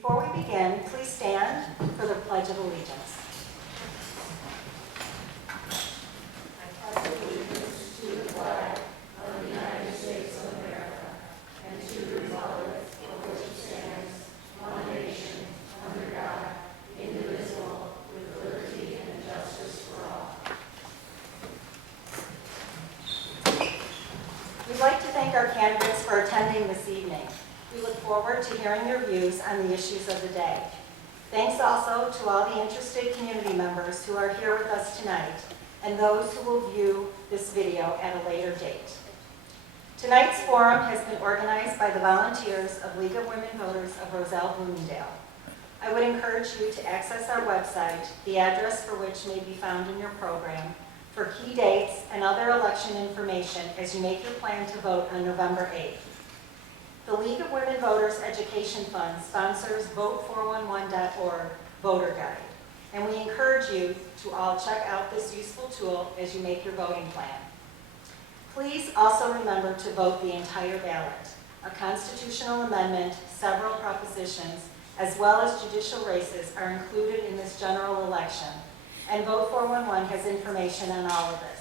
Before we begin, please stand for the Pledge of Allegiance. I pledge allegiance to the flag of the United States of America and to the republic for which it stands, one nation, under God, indivisible, with liberty and justice for all. We'd like to thank our candidates for attending this evening. We look forward to hearing your views on the issues of the day. Thanks also to all the interested community members who are here with us tonight and those who will view this video at a later date. Tonight's forum has been organized by the volunteers of League of Women Voters of Roselle-Bloomingdale. I would encourage you to access our website, the address for which may be found in your program, for key dates and other election information as you make your plan to vote on November 8th. The League of Women Voters Education Fund sponsors Vote411.org voter guide, and we encourage you to all check out this useful tool as you make your voting plan. Please also remember to vote the entire ballot. A constitutional amendment, several propositions, as well as judicial races are included in this general election, and Vote411 has information on all of this.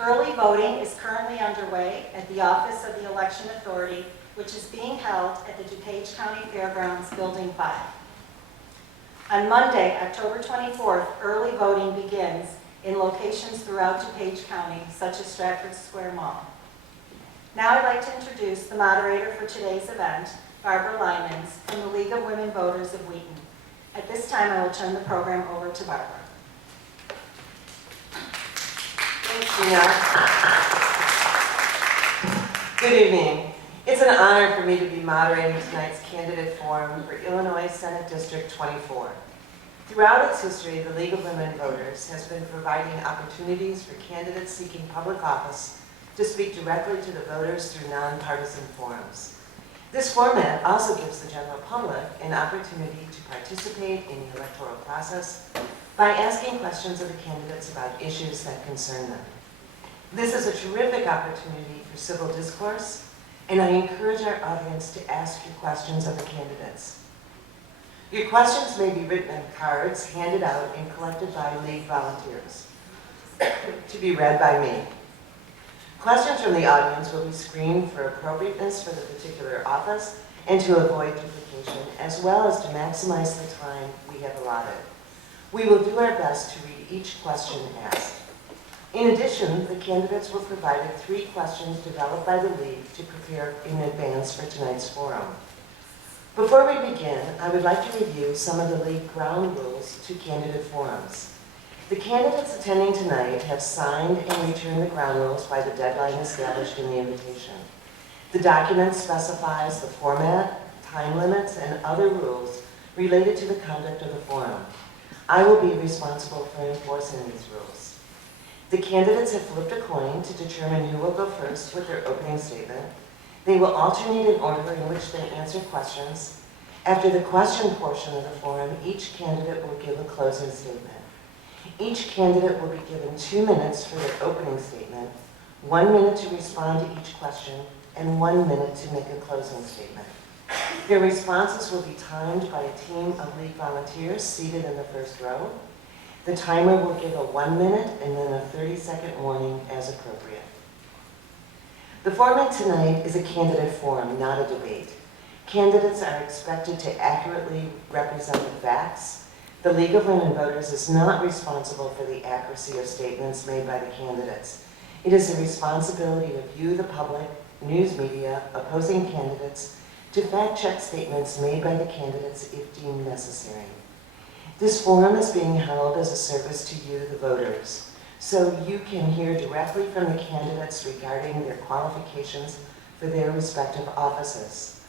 Early voting is currently underway at the Office of the Election Authority, which is being held at the DuPage County Fairgrounds, Building 5. On Monday, October 24th, early voting begins in locations throughout DuPage County, such as Stratford Square Mall. Now I'd like to introduce the moderator for today's event, Barbara Lymans, from the League of Women Voters of Wheaton. At this time, I will turn the program over to Barbara. Good evening. It's an honor for me to be moderating tonight's candidate forum for Illinois Senate District 24. Throughout its history, the League of Women Voters has been providing opportunities for candidates seeking public office to speak directly to the voters through nonpartisan forums. This format also gives the general public an opportunity to participate in the electoral process by asking questions of the candidates about issues that concern them. This is a terrific opportunity for civil discourse, and I encourage our audience to ask your questions of the candidates. Your questions may be written on cards handed out and collected by League volunteers to be read by me. Questions from the audience will be screened for appropriateness for the particular office and to avoid duplication, as well as to maximize the time we have allotted. We will do our best to read each question asked. In addition, the candidates were provided 3 questions developed by the League to prepare in advance for tonight's forum. Before we begin, I would like to review some of the League ground rules to candidate forums. The candidates attending tonight have signed and returned the ground rules by the deadline established in the invitation. The document specifies the format, time limits, and other rules related to the conduct of the forum. I will be responsible for enforcing these rules. The candidates have flipped a coin to determine who will go first with their opening statement. They will alternate in order in which they answer questions. After the question portion of the forum, each candidate will give a closing statement. Each candidate will be given 2 minutes for their opening statement, 1 minute to respond to each question, and 1 minute to make a closing statement. Their responses will be timed by a team of League volunteers seated in the first row. The timer will give a 1 minute and then a 30-second warning as appropriate. The format tonight is a candidate forum, not a debate. Candidates are expected to accurately represent the facts. The League of Women Voters is not responsible for the accuracy of statements made by the candidates. It is the responsibility of you, the public, news media, opposing candidates, to fact-check statements made by the candidates if deemed necessary. This forum is being held as a service to you, the voters, so you can hear directly from the candidates regarding their qualifications for their respective offices.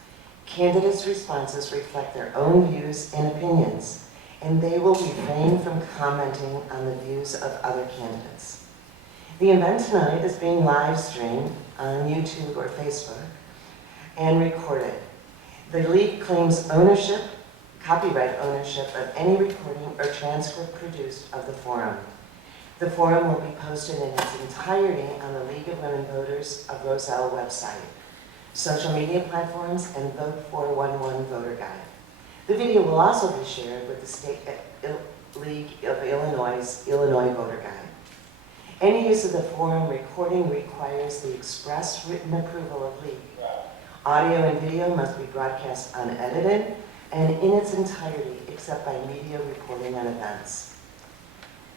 Candidates' responses reflect their own views and opinions, and they will refrain from commenting on the views of other candidates. The event tonight is being live streamed on YouTube or Facebook and recorded. The League claims ownership, copyright ownership of any recording or transcript produced of the forum. The forum will be posted in its entirety on the League of Women Voters of Roselle website, social media platforms, and Vote411 voter guide. The video will also be shared with the State League of Illinois Voter Guide. Any use of the forum recording requires the express written approval of League. Audio and video must be broadcast unedited and in its entirety except by media reporting on events.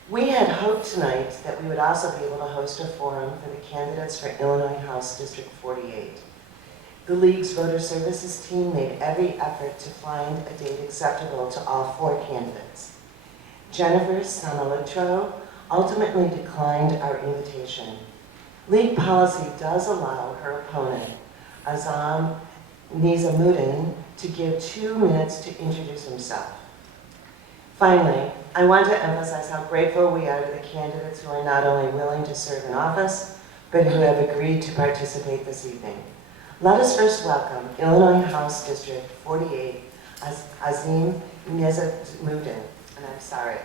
We had hoped tonight that we would also be able to host a forum for the candidates for Illinois House District 48. The League's voter services team made every effort to find a date acceptable to all 4 candidates. Jennifer Saniltro ultimately declined our invitation. League policy does allow her opponent, Azam Nizamuddin, to give 2 minutes to introduce himself. Finally, I want to emphasize how grateful we are to the candidates who are not only willing to serve in office, but who have agreed to participate this evening. Let us first welcome Illinois House District 48, Azam Nizamuddin, and I'm sorry.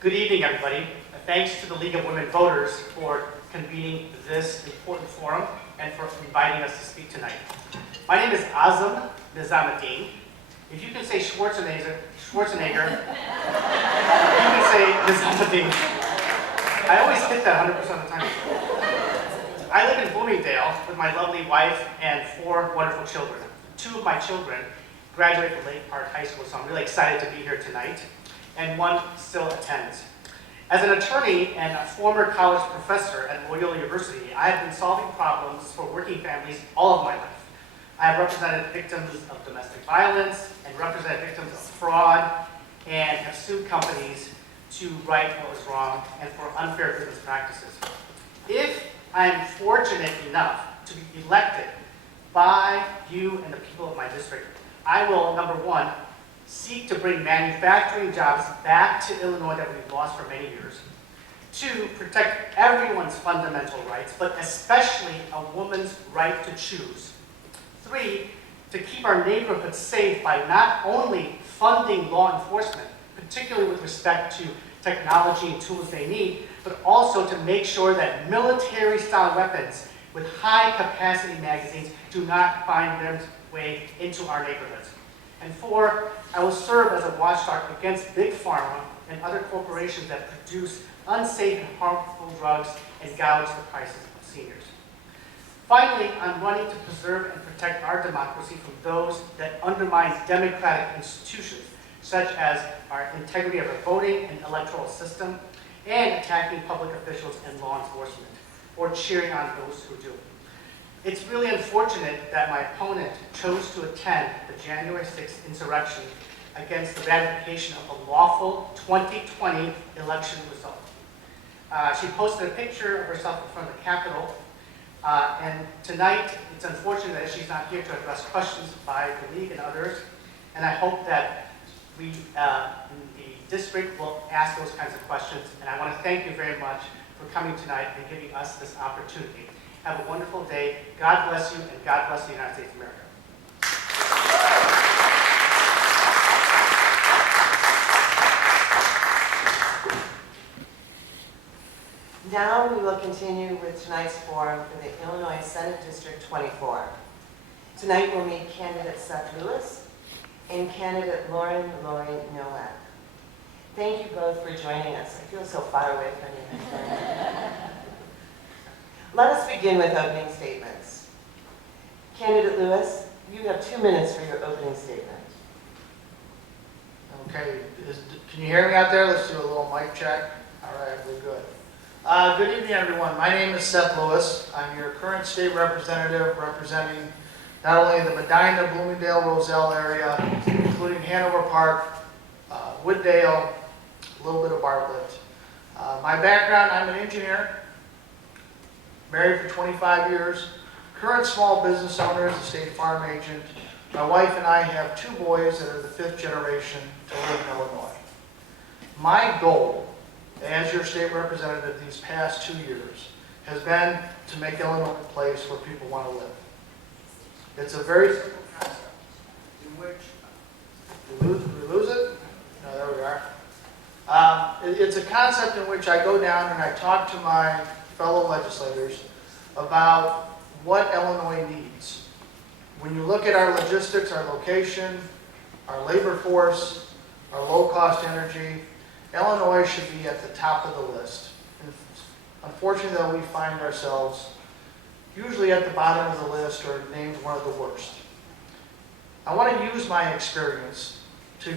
Good evening, everybody. Thanks to the League of Women Voters for convening this important forum and for inviting us to speak tonight. My name is Azam Nizamuddin. If you can say Schwarzenegger, you can say Nizamuddin. I always hit that 100% of the time. I live in Bloomingdale with my lovely wife and 4 wonderful children. 2 of my children graduated from Lake Park High School, so I'm really excited to be here tonight, and 1 still attends. As an attorney and a former college professor at Loyola University, I have been solving problems for working families all of my life. I have represented victims of domestic violence and represented victims of fraud and have sued companies to right what was wrong and for unfair business practices. If I'm fortunate enough to be elected by you and the people of my district, I will, number 1, seek to bring manufacturing jobs back to Illinois that we've lost for many years. 2, protect everyone's fundamental rights, but especially a woman's right to choose. 3, to keep our neighborhoods safe by not only funding law enforcement, particularly with respect to technology and tools they need, but also to make sure that military-style weapons with high-capacity magazines do not find their way into our neighborhoods. And 4, I will serve as a watchdog against Big Pharma and other corporations that produce unsafe and harmful drugs and gouge the prices of seniors. Finally, I'm running to preserve and protect our democracy from those that undermine democratic institutions, such as our integrity of our voting and electoral system, and attacking public officials and law enforcement, or cheering on those who do. It's really unfortunate that my opponent chose to attend the January 6th insurrection against the ratification of a lawful 2020 election result. She posted a picture of herself in front of the Capitol, and tonight it's unfortunate that she's not here to address questions by the League and others, and I hope that we in the district will ask those kinds of questions, and I want to thank you very much for coming tonight and giving us this opportunity. Have a wonderful day. God bless you, and God bless the United States of America. Now we will continue with tonight's forum for the Illinois Senate District 24. Tonight we'll meet candidate Seth Lewis and candidate Laurie Nowak. Thank you both for joining us. I feel so far away from you. Let us begin with opening statements. Candidate Lewis, you have 2 minutes for your opening statement. Okay, can you hear me out there? Let's do a little mic check. All right, we're good. Good evening, everyone. My name is Seth Lewis. I'm your current state representative representing not only the Medina, Bloomingdale, Roselle area, including Hanover Park, Wooddale, a little bit of Bartlett. My background, I'm an engineer, married for 25 years, current small business owner as a State Farm agent. My wife and I have 2 boys that are the 5th generation to live in Illinois. My goal as your state representative these past 2 years has been to make Illinois a place where people want to live. It's a very simple concept in which we lose it? No. There we are. It's a concept in which I go down and I talk to my fellow legislators about what Illinois needs. When you look at our logistics, our location, our labor force, our low-cost energy, Illinois should be at the top of the list. And unfortunately, though, we find ourselves usually at the bottom of the list or named one of the worst. I want to use my experience to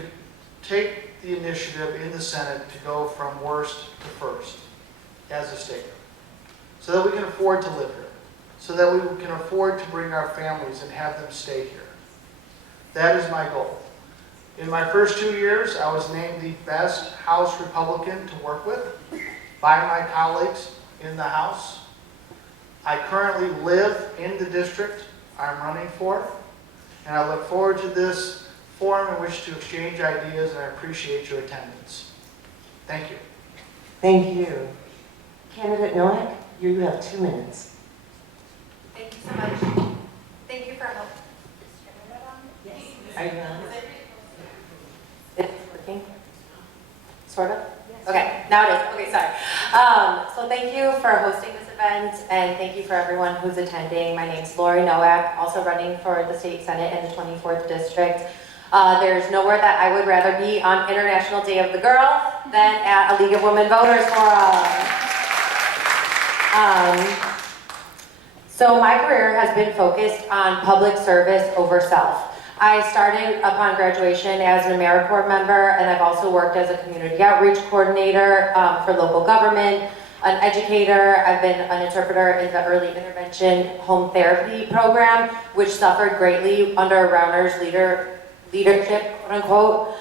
take the initiative in the Senate to go from worst to first as a state, so that we can afford to live here, so that we can afford to bring our families and have them stay here. That is my goal. In my first 2 years, I was named the best House Republican to work with by my colleagues in the House. I currently live in the district I'm running for, and I look forward to this forum in which to exchange ideas, and I appreciate your attendance. Thank you. Thank you. Candidate Nowak, you have 2 minutes. Thank you so much. Thank you for help. Yes. Are you on? It's working? Sort of? Okay, now it is. Okay, sorry. So thank you for hosting this event, and thank you for everyone who's attending. My name's Laurie Nowak, also running for the State Senate in the 24th District. There's nowhere that I would rather be on International Day of the Girl than at a League of Women Voters Forum. So my career has been focused on public service over self. I started upon graduation as an AmeriCorps member, and I've also worked as a community outreach coordinator for local government, an educator. I've been an interpreter in the early intervention home therapy program, which suffered greatly under Rauner's leadership, quote unquote.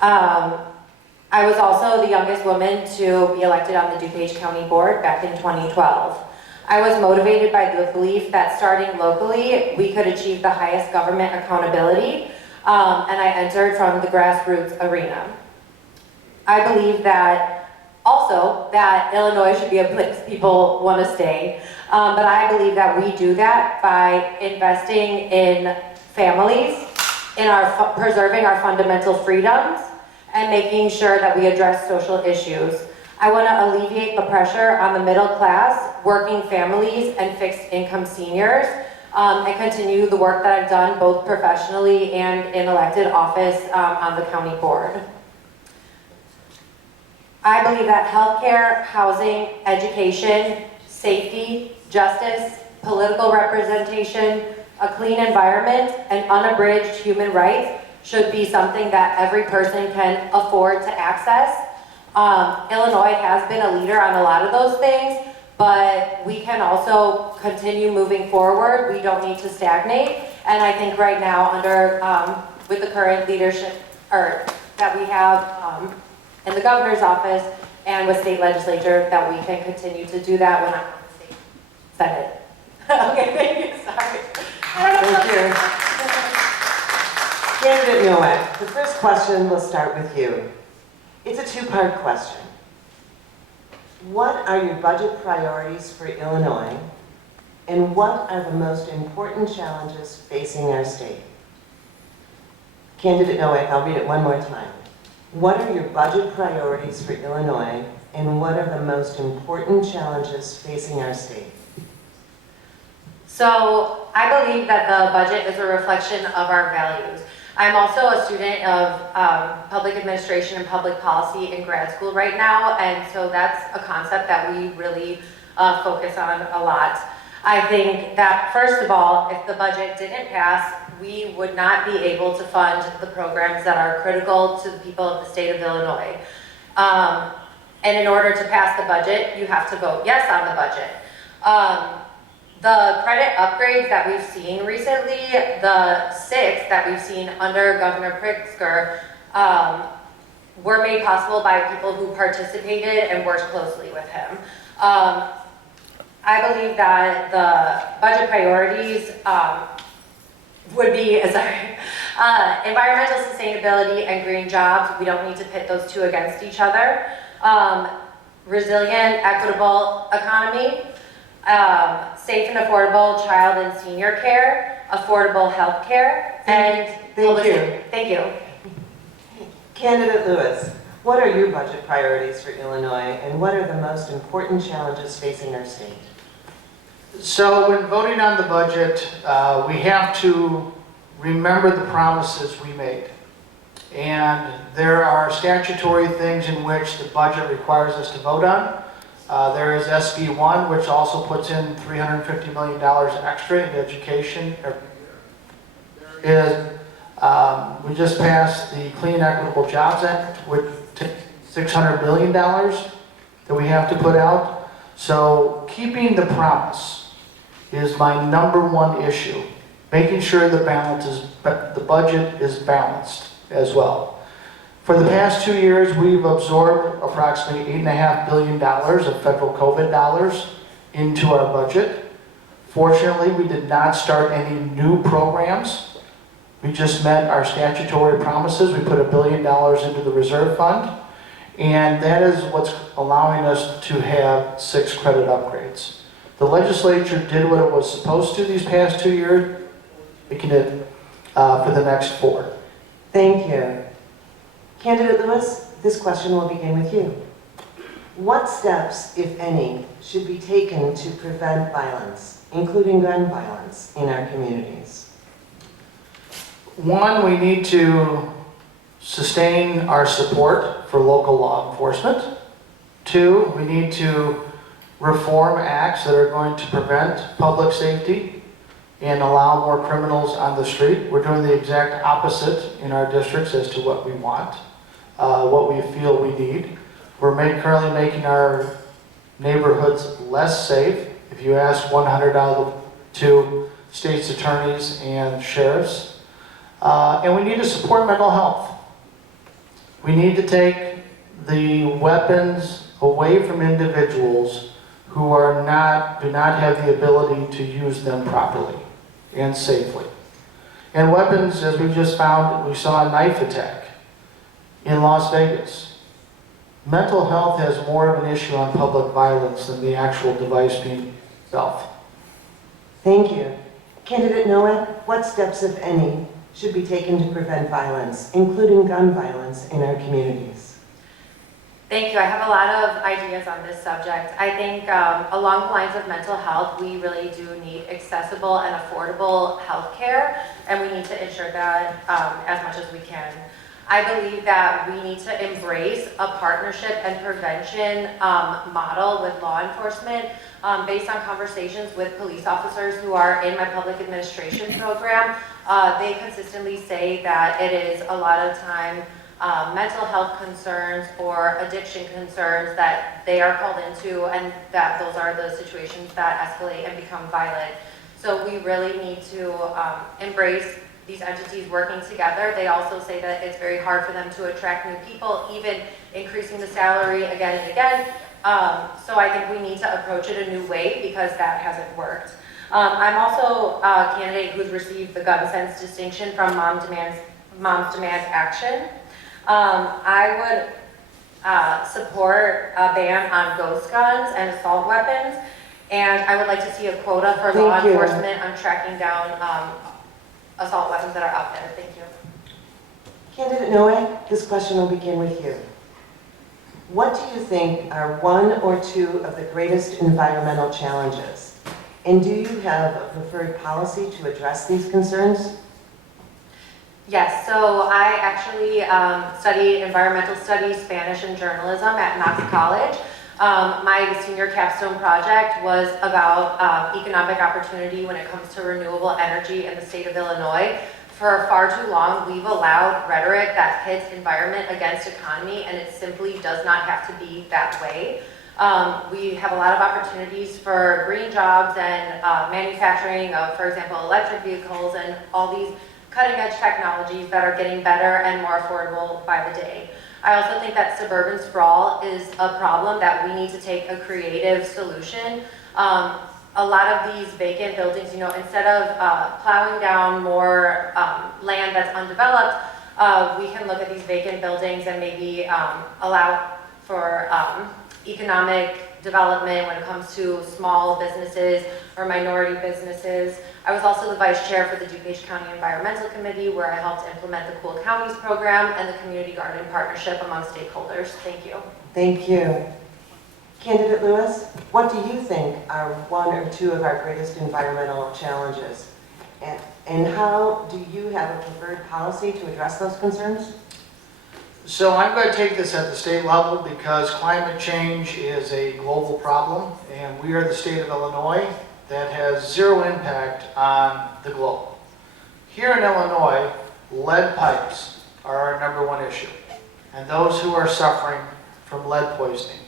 I was also the youngest woman to be elected on the DuPage County Board back in 2012. I was motivated by the belief that starting locally, we could achieve the highest government accountability, and I entered from the grassroots arena. I believe that also that Illinois should be a place people want to stay, but I believe that we do that by investing in families, in preserving our fundamental freedoms, and making sure that we address social issues. I want to alleviate the pressure on the middle class, working families, and fixed income seniors, and continue the work that I've done both professionally and in elected office on the county board. I believe that healthcare, housing, education, safety, justice, political representation, a clean environment, and unabridged human rights should be something that every person can afford to access. Illinois has been a leader on a lot of those things, but we can also continue moving forward. We don't need to stagnate. And I think right now, with the current leadership that we have in the governor's office and with state legislature, that we can continue to do that when I'm on the state senate. Okay, thank you. Sorry. Thank you. Candidate Nowak, the first question will start with you. It's a 2-part question. What are your budget priorities for Illinois, and what are the most important challenges facing our state? Candidate Nowak, I'll read it one more time. What are your budget priorities for Illinois, and what are the most important challenges facing our state? So I believe that the budget is a reflection of our values. I'm also a student of public administration and public policy in grad school right now, and so that's a concept that we really focus on a lot. I think that, first of all, if the budget didn't pass, we would not be able to fund the programs that are critical to the people of the state of Illinois. And in order to pass the budget, you have to vote yes on the budget. The credit upgrades that we've seen recently, the 6 that we've seen under Governor Pritzker, were made possible by people who participated and worked closely with him. I believe that the budget priorities would be environmental sustainability and green jobs. We don't need to pit those two against each other. Resilient, equitable economy. Safe and affordable child and senior care, affordable health care, and Thank you. Thank you. Candidate Lewis, what are your budget priorities for Illinois, and what are the most important challenges facing our state? So when voting on the budget, we have to remember the promises we made. And there are statutory things in which the budget requires us to vote on. There is SB 1, which also puts in $350 million extra in education. We just passed the Clean Equitable Jobs Act, which takes $600 billion that we have to put out. So keeping the promise is my #1 issue. Making sure the budget is balanced as well. For the past 2 years, we've absorbed approximately $8.5 billion of federal COVID dollars into our budget. Fortunately, we did not start any new programs. We just met our statutory promises. We put $1 billion into the reserve fund, and that is what's allowing us to have 6 credit upgrades. The legislature did what it was supposed to these past 2 years, making it for the next 4. Thank you. Candidate Lewis, this question will begin with you. What steps, if any, should be taken to prevent violence, including gun violence, in our communities? 1, we need to sustain our support for local law enforcement. 2, we need to reform acts that are going to prevent public safety and allow more criminals on the street. We're doing the exact opposite in our districts as to what we want, what we feel we need. We're currently making our neighborhoods less safe. If you ask 100 out of the 2 state's attorneys and sheriffs, and we need to support mental health. We need to take the weapons away from individuals who do not have the ability to use them properly and safely. And weapons, as we just found, we saw a knife attack in Las Vegas. Mental health has more of an issue on public violence than the actual device being itself. Thank you. Candidate Nowak, what steps, if any, should be taken to prevent violence, including gun violence, in our communities? Thank you. I have a lot of ideas on this subject. I think along the lines of mental health, we really do need accessible and affordable health care, and we need to ensure that as much as we can. I believe that we need to embrace a partnership and prevention model with law enforcement based on conversations with police officers who are in my public administration program. They consistently say that it is a lot of time mental health concerns or addiction concerns that they are called into, and that those are the situations that escalate and become violent. So we really need to embrace these entities working together. They also say that it's very hard for them to attract new people, even increasing the salary again and again. So I think we need to approach it a new way because that hasn't worked. I'm also a candidate who's received the Gun Sense distinction from Moms Demand Action. I would support a ban on ghost guns and assault weapons, and I would like to see a quota for law enforcement on tracking down assault weapons that are out there. Thank you. Candidate Nowak, this question will begin with you. What do you think are 1 or 2 of the greatest environmental challenges? And do you have a preferred policy to address these concerns? Yes, so I actually studied environmental studies, Spanish, and journalism at Knox College. My senior capstone project was about economic opportunity when it comes to renewable energy in the state of Illinois. For far too long, we've allowed rhetoric that pits environment against economy, and it simply does not have to be that way. We have a lot of opportunities for green jobs and manufacturing of, for example, electric vehicles and all these cutting-edge technologies that are getting better and more affordable by the day. I also think that suburban sprawl is a problem that we need to take a creative solution. A lot of these vacant buildings, instead of plowing down more land that's undeveloped, we can look at these vacant buildings and maybe allow for economic development when it comes to small businesses or minority businesses. I was also the vice chair for the DuPage County Environmental Committee, where I helped implement the Cool Counties program and the Community Garden Partnership among stakeholders. Thank you. Thank you. Candidate Lewis, what do you think are one or two of our greatest environmental challenges? And how do you have a preferred policy to address those concerns? So I'm going to take this at the state level because climate change is a global problem, and we are the state of Illinois that has zero impact on the globe. Here in Illinois, lead pipes are our #1 issue, and those who are suffering from lead poisoning.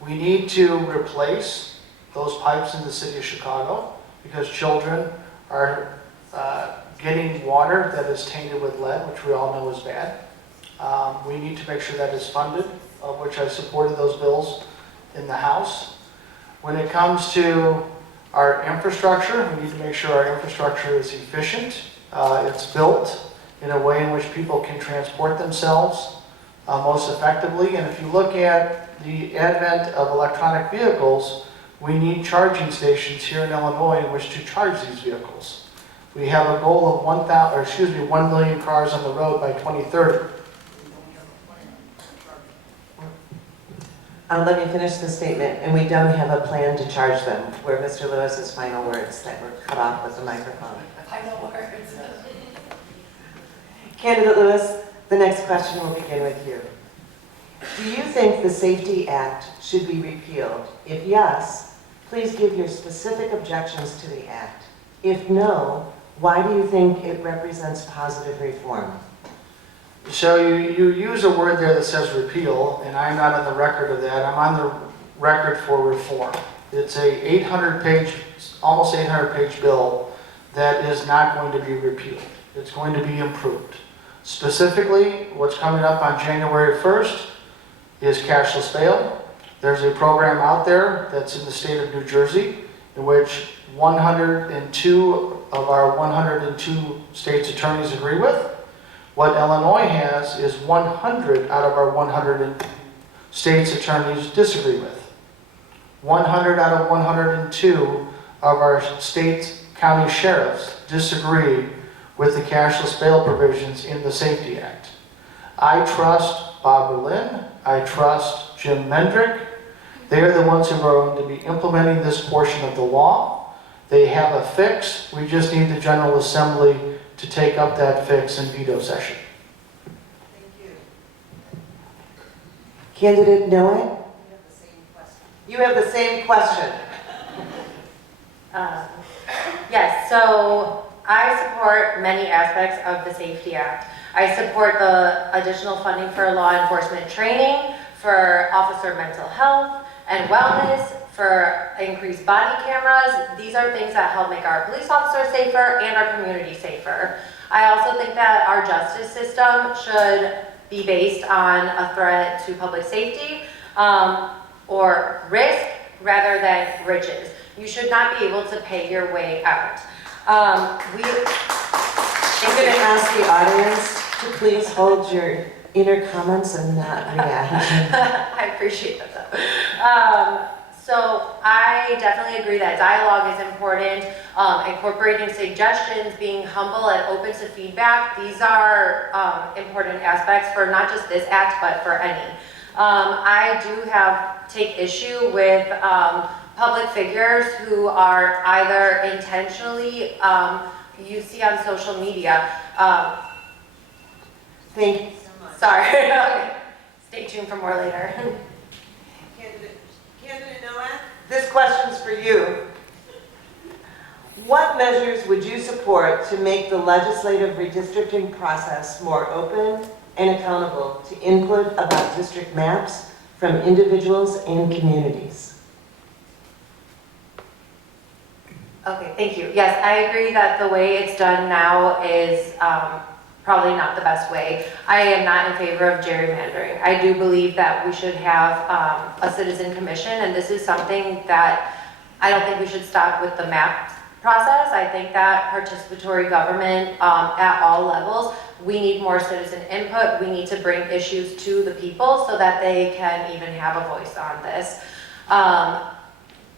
We need to replace those pipes in the city of Chicago because children are getting water that is tainted with lead, which we all know is bad. We need to make sure that is funded, of which I supported those bills in the House. When it comes to our infrastructure, we need to make sure our infrastructure is efficient. It's built in a way in which people can transport themselves most effectively. And if you look at the advent of electronic vehicles, we need charging stations here in Illinois in which to charge these vehicles. We have a goal of 1 million cars on the road by 2030. Let me finish the statement. And we don't have a plan to charge them, were Mr. Lewis's final words that were cut off with the microphone. Final words. Candidate Lewis, the next question will begin with you. Do you think the Safety Act should be repealed? If yes, please give your specific objections to the act. If no, why do you think it represents positive reform? So you use a word there that says repeal, and I'm not on the record of that. I'm on the record for reform. It's a 800-page, almost 800-page bill that is not going to be repealed. It's going to be improved. Specifically, what's coming up on January 1st is cashless bail. There's a program out there that's in the state of New Jersey in which 102 of our 102 state's attorneys agree with. What Illinois has is 100 out of our 100 state's attorneys disagree with. 100 out of 102 of our state county sheriffs disagree with the cashless bail provisions in the Safety Act. I trust Bob Berlin. I trust Jim Mendrick. They are the ones who are going to be implementing this portion of the law. They have a fix. We just need the General Assembly to take up that fix in veto session. Thank you. Candidate Nowak? You have the same question. Yes, so I support many aspects of the Safety Act. I support the additional funding for law enforcement training, for officer mental health and wellness, for increased body cameras. These are things that help make our police officers safer and our community safer. I also think that our justice system should be based on a threat to public safety or risk rather than riches. You should not be able to pay your way out. I'm going to ask the audience to please hold your inner comments and not react. I appreciate that though. So I definitely agree that dialogue is important, incorporating suggestions, being humble and open to feedback. These are important aspects for not just this act, but for any. I do take issue with public figures who are either intentionally, you see on social media. Thank you so much. Sorry, stay tuned for more later. Candidate Nowak, this question's for you. What measures would you support to make the legislative redistricting process more open and accountable to input about district maps from individuals and communities? Okay, thank you. Yes, I agree that the way it's done now is probably not the best way. I am not in favor of gerrymandering. I do believe that we should have a citizen commission, and this is something that I don't think we should stop with the map process. I think that participatory government at all levels, we need more citizen input. We need to bring issues to the people so that they can even have a voice on this.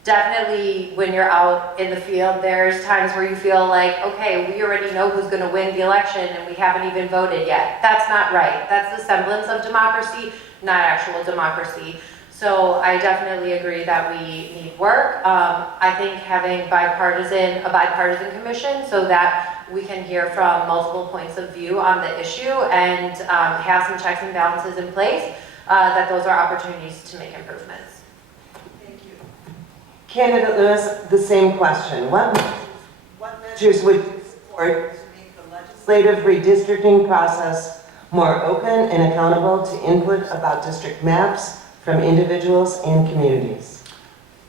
Definitely when you're out in the field, there's times where you feel like, okay, we already know who's going to win the election and we haven't even voted yet. That's not right. That's the semblance of democracy, not actual democracy. So I definitely agree that we need work. I think having a bipartisan commission so that we can hear from multiple points of view on the issue and have some checks and balances in place, that those are opportunities to make improvements. Candidate Lewis, the same question. What measures would you support to make the legislative redistricting process more open and accountable to input about district maps from individuals and communities?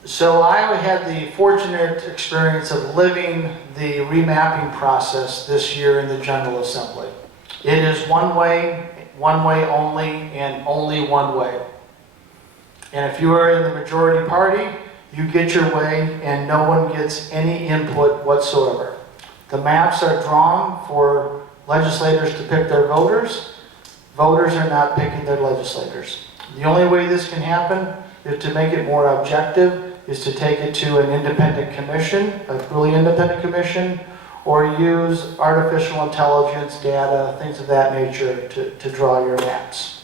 So I had the fortunate experience of living the remapping process this year in the General Assembly. It is one way only, and only one way. And if you are in the majority party, you get your way and no one gets any input whatsoever. The maps are drawn for legislators to pick their voters. Voters are not picking their legislators. The only way this can happen is to make it more objective, is to take it to an independent commission, a really independent commission, or use artificial intelligence data, things of that nature to draw your maps.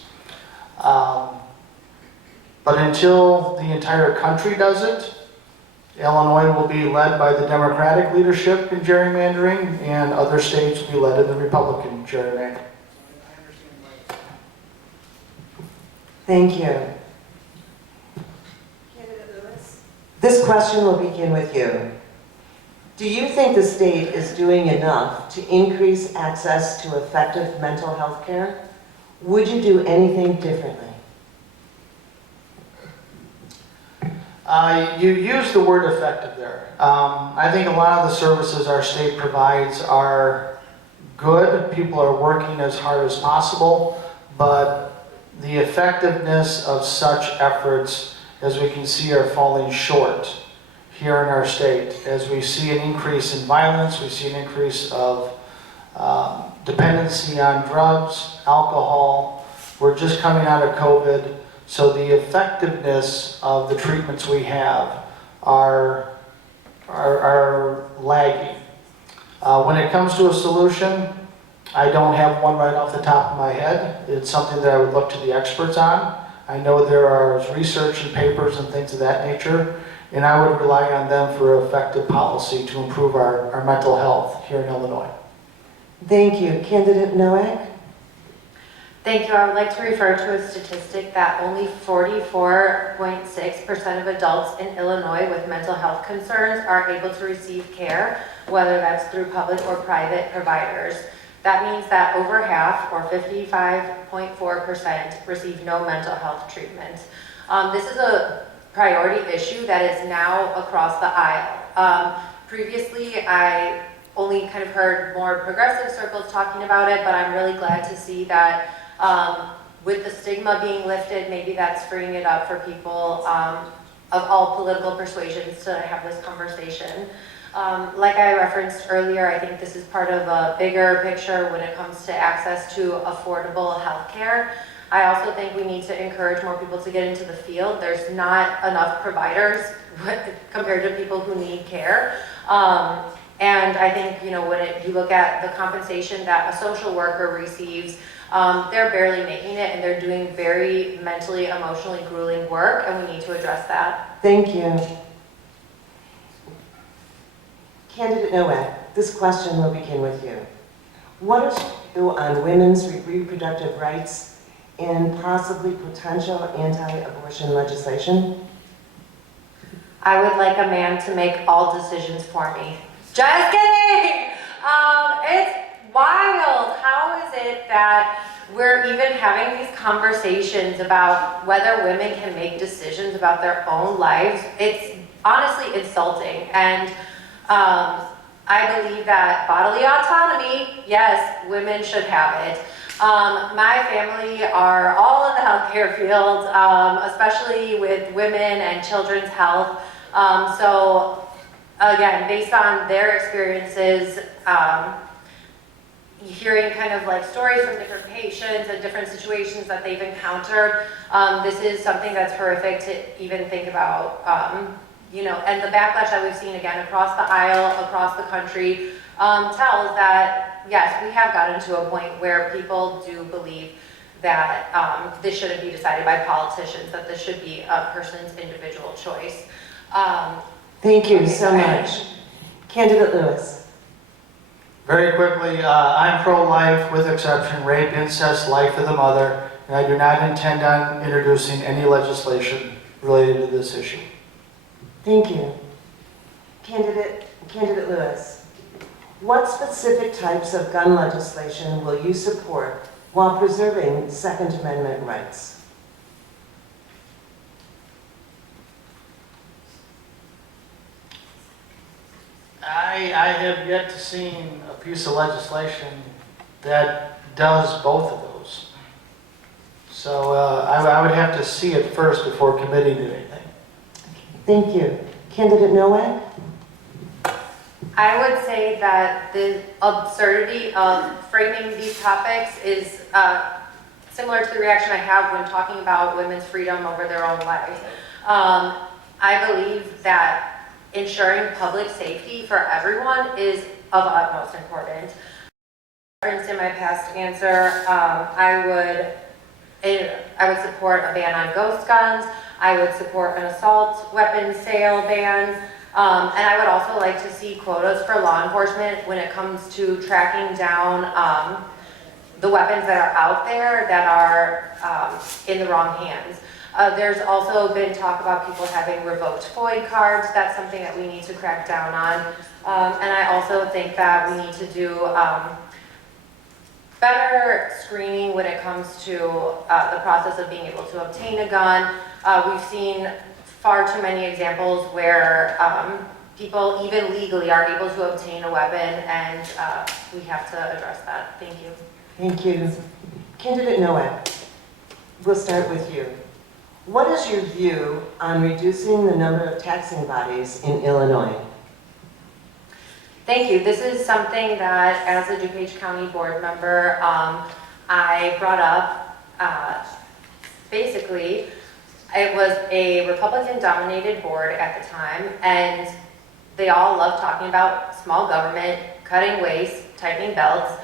But until the entire country does it, Illinois will be led by the Democratic leadership in gerrymandering, and other states will be led in the Republican gerrymandering. Thank you. Candidate Lewis? This question will begin with you. Do you think the state is doing enough to increase access to effective mental health care? Would you do anything differently? You use the word effective there. I think a lot of the services our state provides are good. People are working as hard as possible, but the effectiveness of such efforts, as we can see, are falling short here in our state. As we see an increase in violence, we see an increase of dependency on drugs, alcohol. We're just coming out of COVID. So the effectiveness of the treatments we have are lagging. When it comes to a solution, I don't have one right off the top of my head. It's something that I would look to the experts on. I know there are research and papers and things of that nature, and I would rely on them for effective policy to improve our mental health here in Illinois. Thank you. Candidate Nowak? Thank you. I would like to refer to a statistic that only 44.6% of adults in Illinois with mental health concerns are able to receive care, whether that's through public or private providers. That means that over half, or 55.4%, receive no mental health treatment. This is a priority issue that is now across the aisle. Previously, I only kind of heard more progressive circles talking about it, but I'm really glad to see that with the stigma being lifted, maybe that's freeing it up for people of all political persuasions to have this conversation. Like I referenced earlier, I think this is part of a bigger picture when it comes to access to affordable health care. I also think we need to encourage more people to get into the field. There's not enough providers compared to people who need care. And I think, you know, when you look at the compensation that a social worker receives, they're barely making it, and they're doing very mentally, emotionally grueling work, and we need to address that. Thank you. Candidate Nowak, this question will begin with you. What is your view on women's reproductive rights and possibly potential anti-abortion legislation? I would like a man to make all decisions for me. Just kidding! It's wild. How is it that we're even having these conversations about whether women can make decisions about their own lives? It's honestly insulting. And I believe that bodily autonomy, yes, women should have it. My family are all in the healthcare field, especially with women and children's health. So again, based on their experiences, hearing kind of like stories from different patients and different situations that they've encountered. This is something that's horrific to even think about, and the backlash that we've seen again across the aisle, across the country, tells that, yes, we have gotten to a point where people do believe that this shouldn't be decided by politicians, that this should be a person's individual choice. Thank you so much. Candidate Lewis. Very quickly, I'm pro-life with exception, rape, incest, life of the mother, and I do not intend on introducing any legislation related to this issue. Thank you. Candidate Lewis, what specific types of gun legislation will you support while preserving Second Amendment rights? I have yet to see a piece of legislation that does both of those. So I would have to see it first before committing to anything. Thank you. Candidate Nowak? I would say that the absurdity of framing these topics is similar to the reaction I have when talking about women's freedom over their own lives. I believe that ensuring public safety for everyone is of utmost importance. In my past answer, I would support a ban on ghost guns. I would support an assault weapons sale ban. And I would also like to see quotas for law enforcement when it comes to tracking down the weapons that are out there that are in the wrong hands. There's also been talk about people having revoked FOID cards. That's something that we need to crack down on. And I also think that we need to do better screening when it comes to the process of being able to obtain a gun. We've seen far too many examples where people, even legally, are able to obtain a weapon, and we have to address that. Thank you. Thank you. Candidate Nowak, we'll start with you. What is your view on reducing the number of taxing bodies in Illinois? Thank you. This is something that, as a DuPage County board member, I brought up. Basically, it was a Republican-dominated board at the time, and they all loved talking about small government, cutting waste, tightening belts,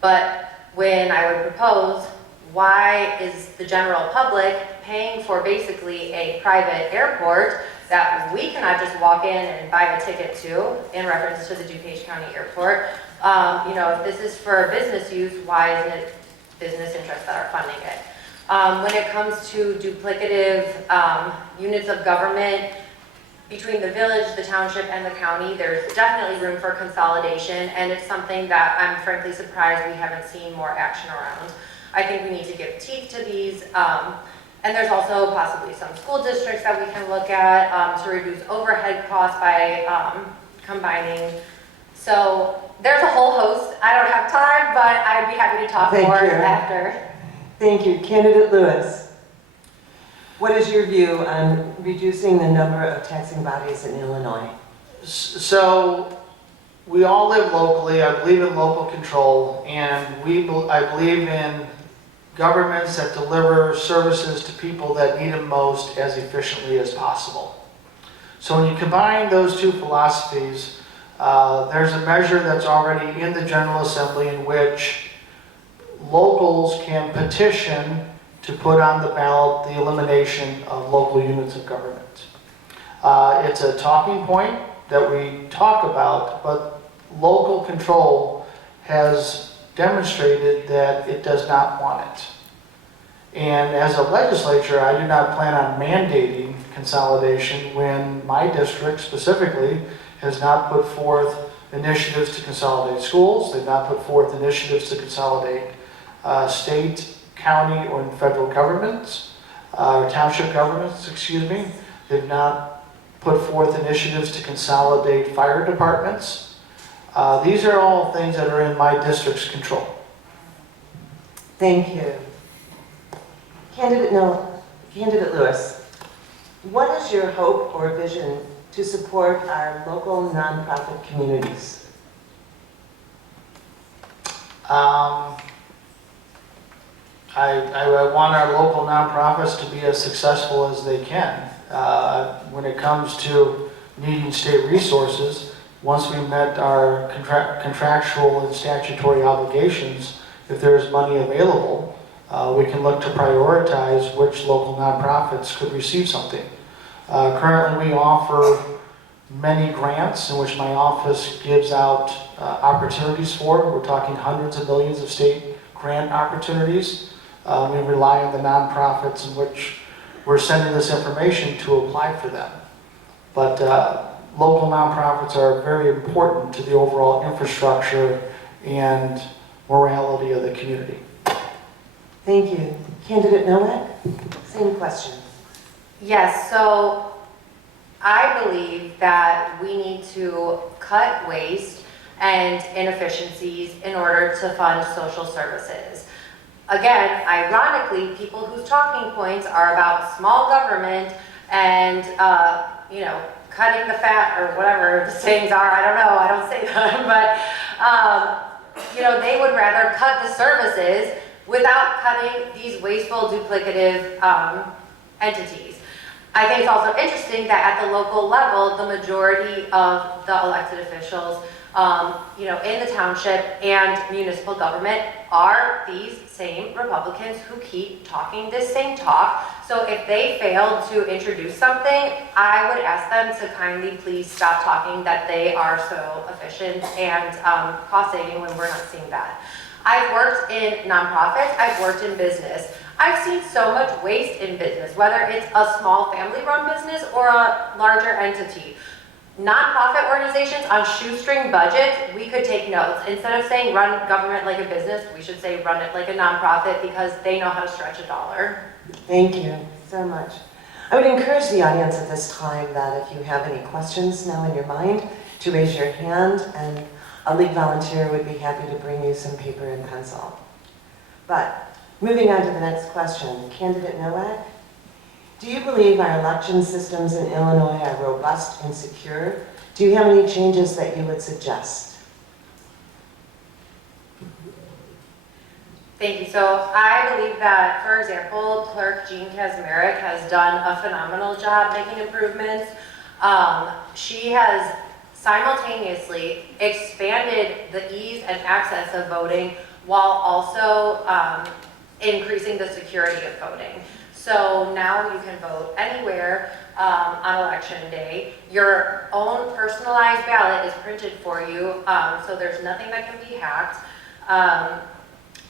but when I would propose, why is the general public paying for basically a private airport that we cannot just walk in and buy a ticket to, in reference to the DuPage County Airport? If this is for business use, why isn't it business interests that are funding it? When it comes to duplicative units of government between the village, the township, and the county, there's definitely room for consolidation, and it's something that I'm frankly surprised we haven't seen more action around. I think we need to give teeth to these, and there's also possibly some school districts that we can look at to reduce overhead costs by combining. So there's a whole host. I don't have time, but I'd be happy to talk more after. Thank you. Candidate Lewis, what is your view on reducing the number of taxing bodies in Illinois? So we all live locally. I believe in local control, and I believe in governments that deliver services to people that need them most as efficiently as possible. So when you combine those two philosophies, there's a measure that's already in the General Assembly in which locals can petition to put on the ballot the elimination of local units of government. It's a talking point that we talk about, but local control has demonstrated that it does not want it. And as a legislature, I do not plan on mandating consolidation when my district specifically has not put forth initiatives to consolidate schools. They've not put forth initiatives to consolidate state, county, or federal governments, township governments, excuse me. They've not put forth initiatives to consolidate fire departments. These are all things that are in my district's control. Thank you. Candidate Lewis, what is your hope or vision to support our local nonprofit communities? I want our local nonprofits to be as successful as they can. When it comes to needing state resources, once we've met our contractual and statutory obligations, if there's money available, we can look to prioritize which local nonprofits could receive something. Currently, we offer many grants in which my office gives out opportunities for. We're talking hundreds of millions of state grant opportunities. We rely on the nonprofits in which we're sending this information to apply for them. But local nonprofits are very important to the overall infrastructure and morality of the community. Thank you. Candidate Nowak, same question. Yes, so I believe that we need to cut waste and inefficiencies in order to fund social services. Again, ironically, people whose talking points are about small government and, cutting the fat or whatever the sayings are, I don't know, I don't say them, but, they would rather cut the services without cutting these wasteful, duplicative entities. I think it's also interesting that at the local level, the majority of the elected officials, in the township and municipal government are these same Republicans who keep talking this same talk. So if they failed to introduce something, I would ask them to kindly please stop talking that they are so efficient and cost-saving when we're not seeing that. I've worked in nonprofits, I've worked in business. I've seen so much waste in business, whether it's a small family-run business or a larger entity. Nonprofit organizations on shoestring budgets, we could take notes. Instead of saying run government like a business, we should say run it like a nonprofit because they know how to stretch a dollar. Thank you so much. I would encourage the audience at this time that if you have any questions now in your mind, to raise your hand, and a league volunteer would be happy to bring you some paper and pencil. But moving on to the next question, Candidate Nowak, do you believe our election systems in Illinois are robust and secure? Do you have any changes that you would suggest? Thank you. So I believe that, for example, Clerk Jean Kazmarek has done a phenomenal job making improvements. She has simultaneously expanded the ease and access of voting while also increasing the security of voting. So now you can vote anywhere on election day. Your own personalized ballot is printed for you, so there's nothing that can be hacked.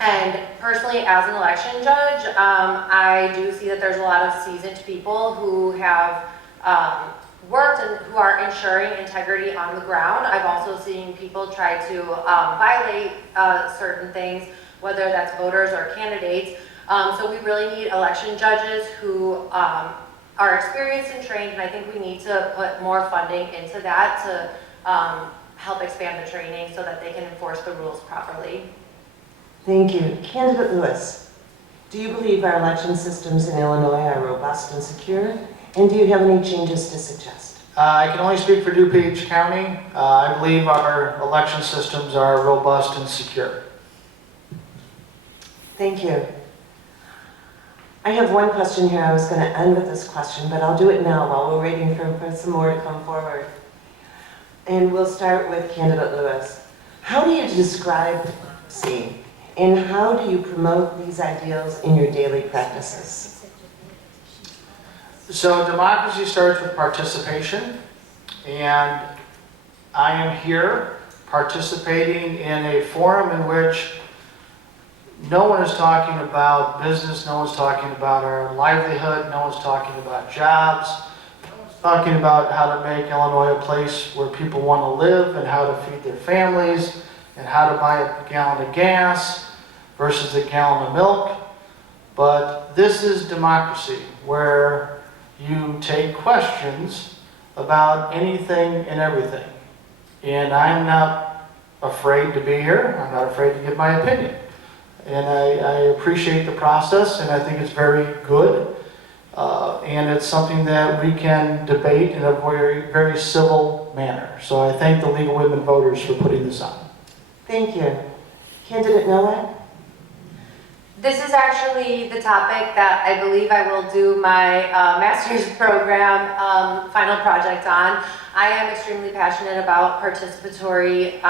And personally, as an election judge, I do see that there's a lot of seasoned people who have worked and who are ensuring integrity on the ground. I've also seen people try to violate certain things, whether that's voters or candidates. So we really need election judges who are experienced and trained, and I think we need to put more funding into that to help expand the training so that they can enforce the rules properly. Thank you. Candidate Lewis, do you believe our election systems in Illinois are robust and secure? And do you have any changes to suggest? I can only speak for DuPage County. I believe our election systems are robust and secure. Thank you. I have one question here. I was going to end with this question, but I'll do it now while we're waiting for some more to come forward. And we'll start with Candidate Lewis. How do you describe democracy, and how do you promote these ideals in your daily practices? So democracy starts with participation, and I am here participating in a forum in which no one is talking about business, no one's talking about our livelihood, no one's talking about jobs, no one's talking about how to make Illinois a place where people want to live and how to feed their families and how to buy a gallon of gas versus a gallon of milk. But this is democracy, where you take questions about anything and everything. And I'm not afraid to be here. I'm not afraid to give my opinion. And I appreciate the process, and I think it's very good. And it's something that we can debate in a very, very civil manner. So I thank the League of Women Voters for putting this on. Thank you. Candidate Nowak? This is actually the topic that I believe I will do my master's program final project on. I am extremely passionate about participatory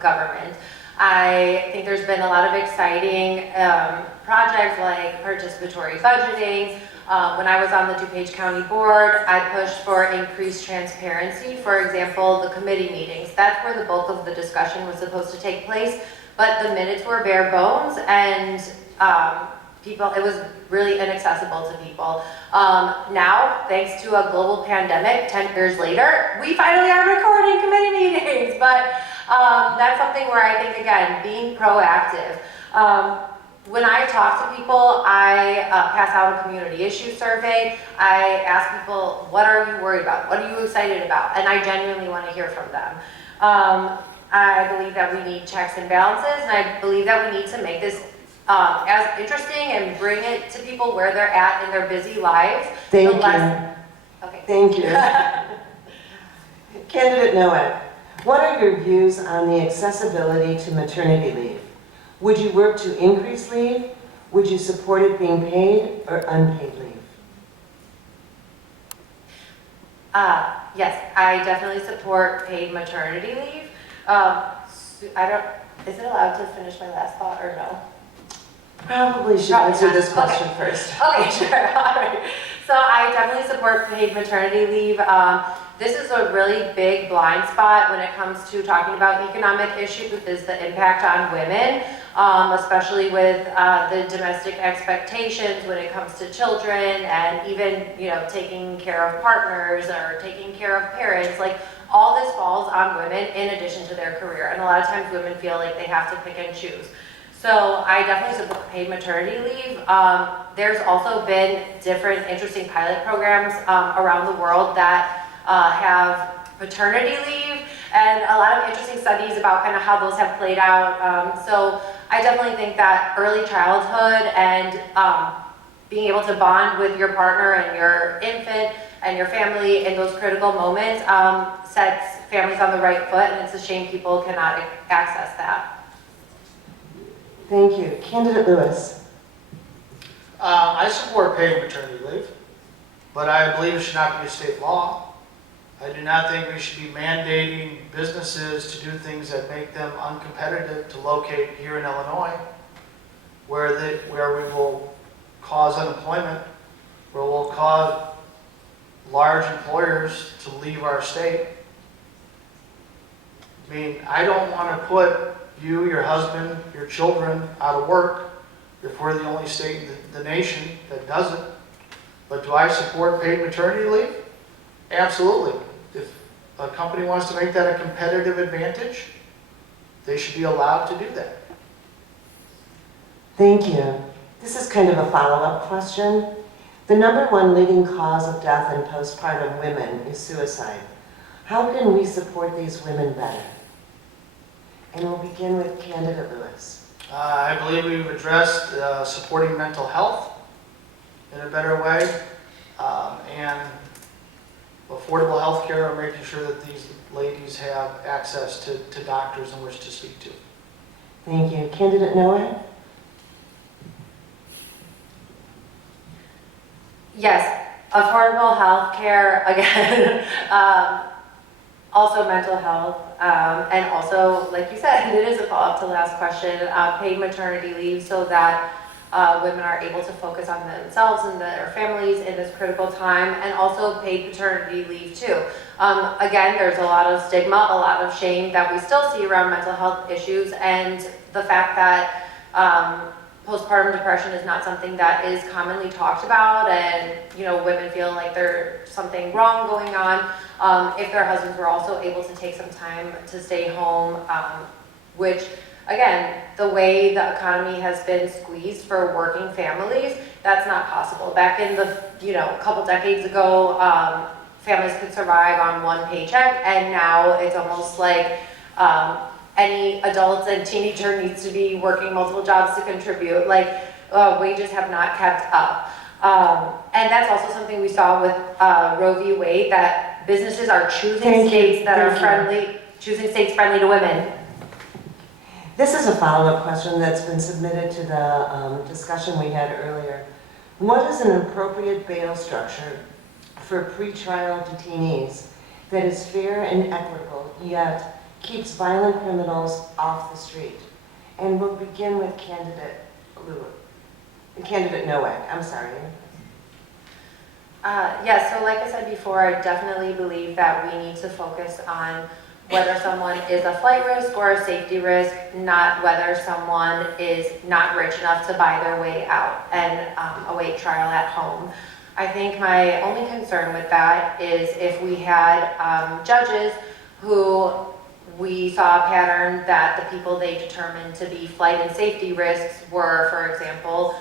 government. I think there's been a lot of exciting projects like participatory budgeting. When I was on the DuPage County Board, I pushed for increased transparency. For example, the committee meetings. That's where the bulk of the discussion was supposed to take place, but the minutes were bare bones and it was really inaccessible to people. Now, thanks to a global pandemic, 10 years later, we finally are recording committee meetings, but that's something where I think, again, being proactive. When I talk to people, I pass out a community issue survey. I ask people, what are you worried about? What are you excited about? And I genuinely want to hear from them. I believe that we need checks and balances, and I believe that we need to make this as interesting and bring it to people where they're at in their busy lives. Thank you. Okay. Thank you. Candidate Nowak, what are your views on the accessibility to maternity leave? Would you work to increase leave? Would you support it being paid or unpaid leave? Yes, I definitely support paid maternity leave. Is it allowed to finish my last thought or no? Probably should Probably answer not. this question Okay. first. Okay, sure, all right. So I definitely support paid maternity leave. This is a really big blind spot when it comes to talking about economic issues, is the impact on women, especially with the domestic expectations when it comes to children and even, taking care of partners or taking care of parents. Like, all this falls on women in addition to their career. And a lot of times women feel like they have to pick and choose. So I definitely support paid maternity leave. There's also been different interesting pilot programs around the world that have paternity leave, and a lot of interesting studies about kind of how those have played out. So I definitely think that early childhood and being able to bond with your partner and your infant and your family in those critical moments sets families on the right foot, and it's a shame people cannot access that. Thank you. Candidate Lewis. I support paid maternity leave, but I believe it should not be a state law. I do not think we should be mandating businesses to do things that make them uncompetitive to locate here in Illinois, where we will cause unemployment, where we'll cause large employers to leave our state. I mean, I don't want to put you, your husband, your children out of work if we're the only state in the nation that does it. But do I support paid maternity leave? Absolutely. If a company wants to make that a competitive advantage, they should be allowed to do that. Thank you. This is kind of a follow-up question. The #1 leading cause of death in postpartum women is suicide. How can we support these women better? And we'll begin with Candidate Lewis. I believe we've addressed supporting mental health in a better way, and affordable health care, and making sure that these ladies have access to doctors in which to speak to. Thank you. Candidate Nowak? Yes, affordable health care, again, also mental health, and also, like you said, it is a follow-up to the last question, paid maternity leave so that women are able to focus on themselves and their families in this critical time, and also paid paternity leave too. Again, there's a lot of stigma, a lot of shame that we still see around mental health issues, and the fact that postpartum depression is not something that is commonly talked about, and women feel like there's something wrong going on if their husbands were also able to take some time to stay home, which again, the way the economy has been squeezed for working families, that's not possible. Back in the a couple decades ago, families could survive on one paycheck, and now it's almost like any adult and teenager needs to be working multiple jobs to contribute. Like, wages have not kept up. And that's also something we saw with Roe v. Wade, that businesses are choosing states that are friendly, choosing states friendly to women. This is a follow-up question that's been submitted to the discussion we had earlier. What is an appropriate bail structure for pretrial detainees that is fair and equitable, yet keeps violent criminals off the street? And we'll begin with candidate Nowak. I'm sorry. Yes, so like I said before, I definitely believe that we need to focus on whether someone is a flight risk or a safety risk, not whether someone is not rich enough to buy their way out and await trial at home. I think my only concern with that is if we had judges who we saw a pattern that the people they determined to be flight and safety risks were, for example,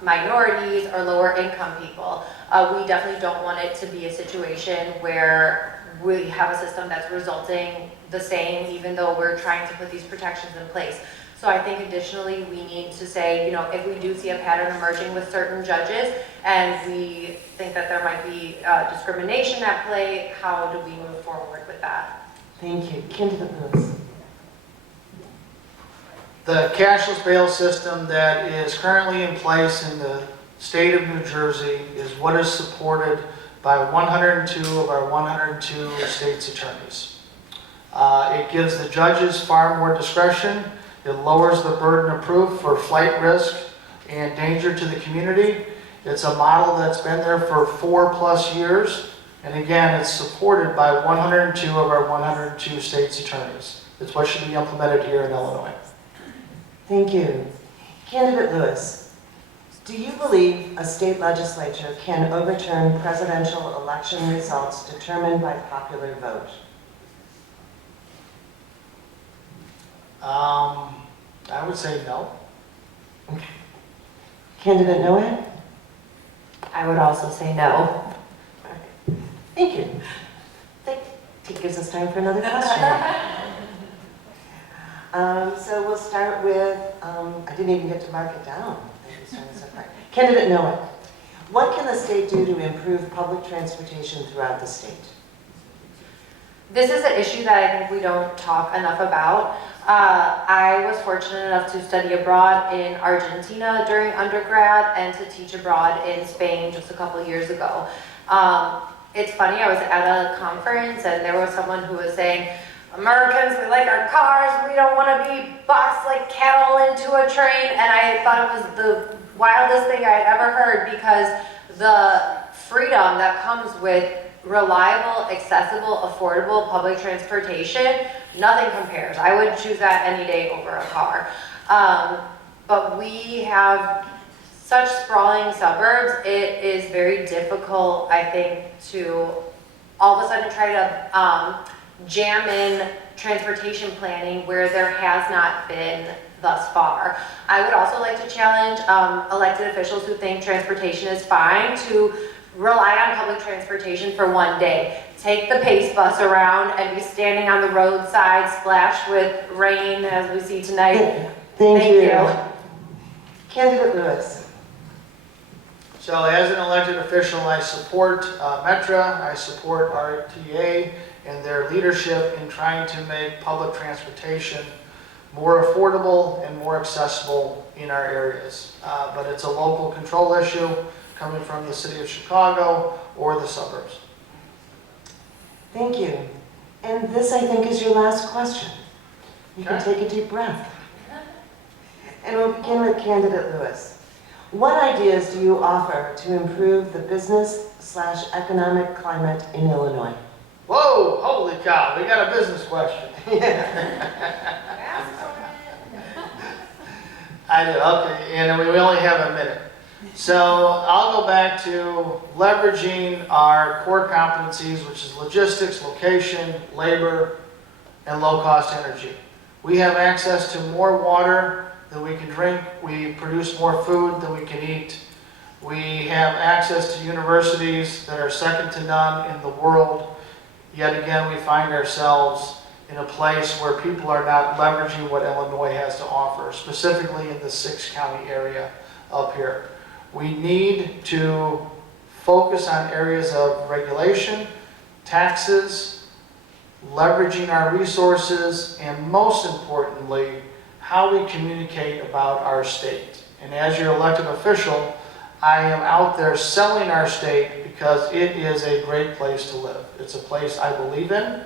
minorities or lower income people. We definitely don't want it to be a situation where we have a system that's resulting the same, even though we're trying to put these protections in place. So I think additionally, we need to say, you know, if we do see a pattern emerging with certain judges and we think that there might be discrimination at play, how do we move forward with that? Thank you. Candidate Lewis. The cashless bail system that is currently in place in the state of New Jersey is what is supported by 102 of our 102 state's attorneys. It gives the judges far more discretion. It lowers the burden of proof for flight risk and danger to the community. It's a model that's been there for 4+ years. And again, it's supported by 102 of our 102 state's attorneys. It's what should be implemented here in Illinois. Thank you. Candidate Lewis. Do you believe a state legislature can overturn presidential election results determined by popular vote? I would say no. Okay. Candidate Nowak? I would also say no. Thank you. That gives us time for another question. So we'll start with, I didn't even get to mark it down. Candidate Nowak, what can the state do to improve public transportation throughout the state? This is an issue that I think we don't talk enough about. I was fortunate enough to study abroad in Argentina during undergrad and to teach abroad in Spain just a couple years ago. It's funny, I was at a conference and there was someone who was saying, Americans, we like our cars, we don't want to be boxed like cattle into a train, and I thought it was the wildest thing I had ever heard because the freedom that comes with reliable, accessible, affordable public transportation, nothing compares. I would choose that any day over a car. But we have such sprawling suburbs, it is very difficult, I think, to all of a sudden try to jam in transportation planning where there has not been thus far. I would also like to challenge elected officials who think transportation is fine to rely on public transportation for one day. Take the PACE bus around and be standing on the roadside splashed with rain as we see tonight. Thank you. Candidate Lewis. So as an elected official, I support Metra, I support RTA and their leadership in trying to make public transportation more affordable and more accessible in our areas. But it's a local control issue coming from the city of Chicago or the suburbs. Thank you. And this, I think, is your last question. You can take a deep breath. And we'll begin with Candidate Lewis. What ideas do you offer to improve the business/economic climate in Illinois? Whoa, holy cow, we got a business question. I do, okay, and we only have a minute. So I'll go back to leveraging our core competencies, which is logistics, location, labor, and low-cost energy. We have access to more water than we can drink. We produce more food than we can eat. We have access to universities that are second to none in the world. Yet again, we find ourselves in a place where people are not leveraging what Illinois has to offer, specifically in the 6-county area up here. We need to focus on areas of regulation, taxes, leveraging our resources, and most importantly, how we communicate about our state. And as your elected official, I am out there selling our state because it is a great place to live. It's a place I believe in,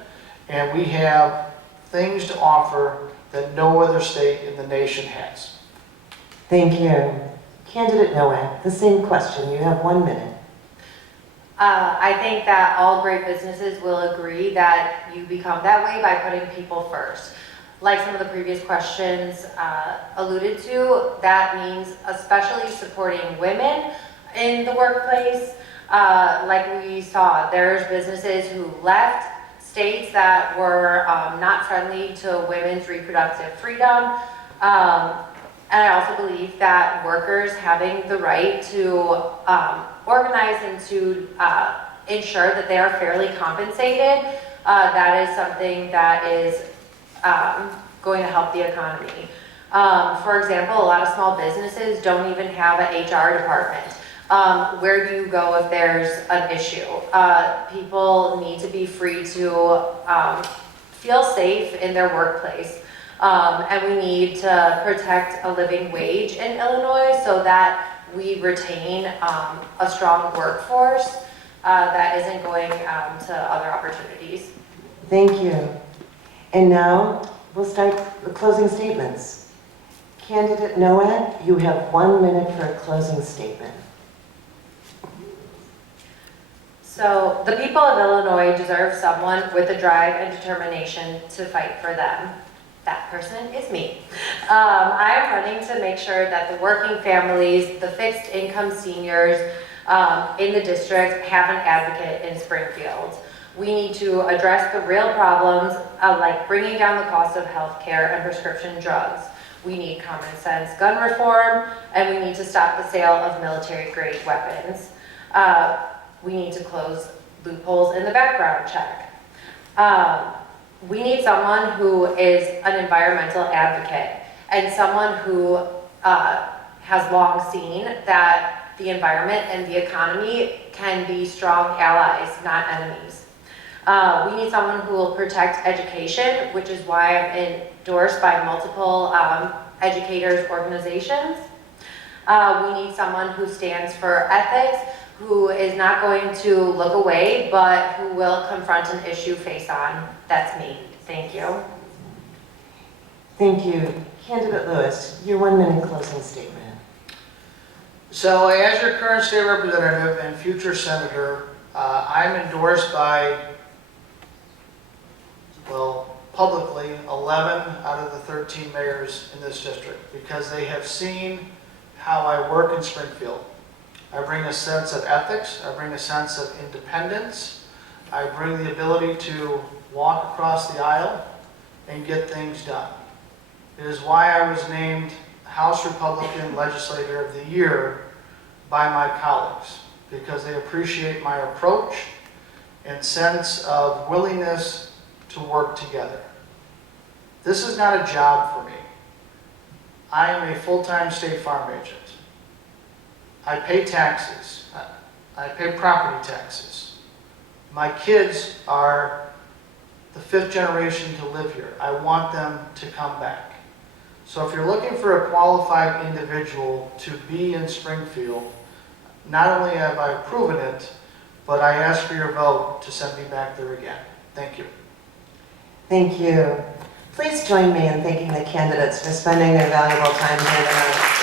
and we have things to offer that no other state in the nation has. Thank you. Candidate Nowak, the same question. You have 1 minute. I think that all great businesses will agree that you become that way by putting people first. Like some of the previous questions alluded to, that means especially supporting women in the workplace. Like we saw, there's businesses who left states that were not friendly to women's reproductive freedom. And I also believe that workers having the right to organize and to ensure that they are fairly compensated, that is something that is going to help the economy. For example, a lot of small businesses don't even have an HR department. Where do you go if there's an issue? People need to be free to feel safe in their workplace. And we need to protect a living wage in Illinois so that we retain a strong workforce that isn't going to other opportunities. Thank you. And now we'll start the closing statements. Candidate Nowak, you have 1 minute for a closing statement. So the people of Illinois deserve someone with the drive and determination to fight for them. That person is me. I am running to make sure that the working families, the fixed income seniors in the district have an advocate in Springfield. We need to address the real problems like bringing down the cost of healthcare and prescription drugs. We need common sense gun reform, and we need to stop the sale of military-grade weapons. We need to close loopholes in the background check. We need someone who is an environmental advocate and someone who has long seen that the environment and the economy can be strong allies, not enemies. We need someone who will protect education, which is why I'm endorsed by multiple educators' organizations. We need someone who stands for ethics, who is not going to look away, but who will confront an issue face on. That's me. Thank you. Thank you. Candidate Lewis, your 1 minute closing statement. So as your current state representative and future senator, I'm endorsed by, well, publicly 11 out of the 13 mayors in this district because they have seen how I work in Springfield. I bring a sense of ethics, I bring a sense of independence, I bring the ability to walk across the aisle and get things done. It is why I was named House Republican Legislator of the Year by my colleagues, because they appreciate my approach and sense of willingness to work together. This is not a job for me. I am a full-time State Farm agent. I pay taxes. I pay property taxes. My kids are the 5th generation to live here. I want them to come back. So if you're looking for a qualified individual to be in Springfield, not only have I proven it, but I ask for your vote to send me back there again. Thank you. Thank you. Please join me in thanking the candidates for spending their valuable time here tonight.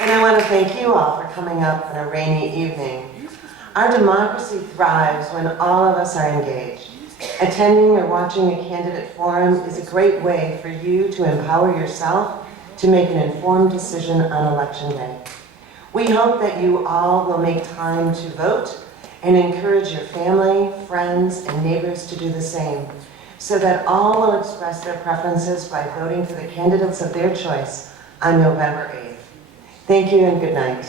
And I want to thank you all for coming up on a rainy evening. Our democracy thrives when all of us are engaged. Attending or watching a candidate forum is a great way for you to empower yourself to make an informed decision on Election Day. We hope that you all will make time to vote and encourage your family, friends, and neighbors to do the same, so that all will express their preferences by voting for the candidates of their choice on November 8th. Thank you and good night.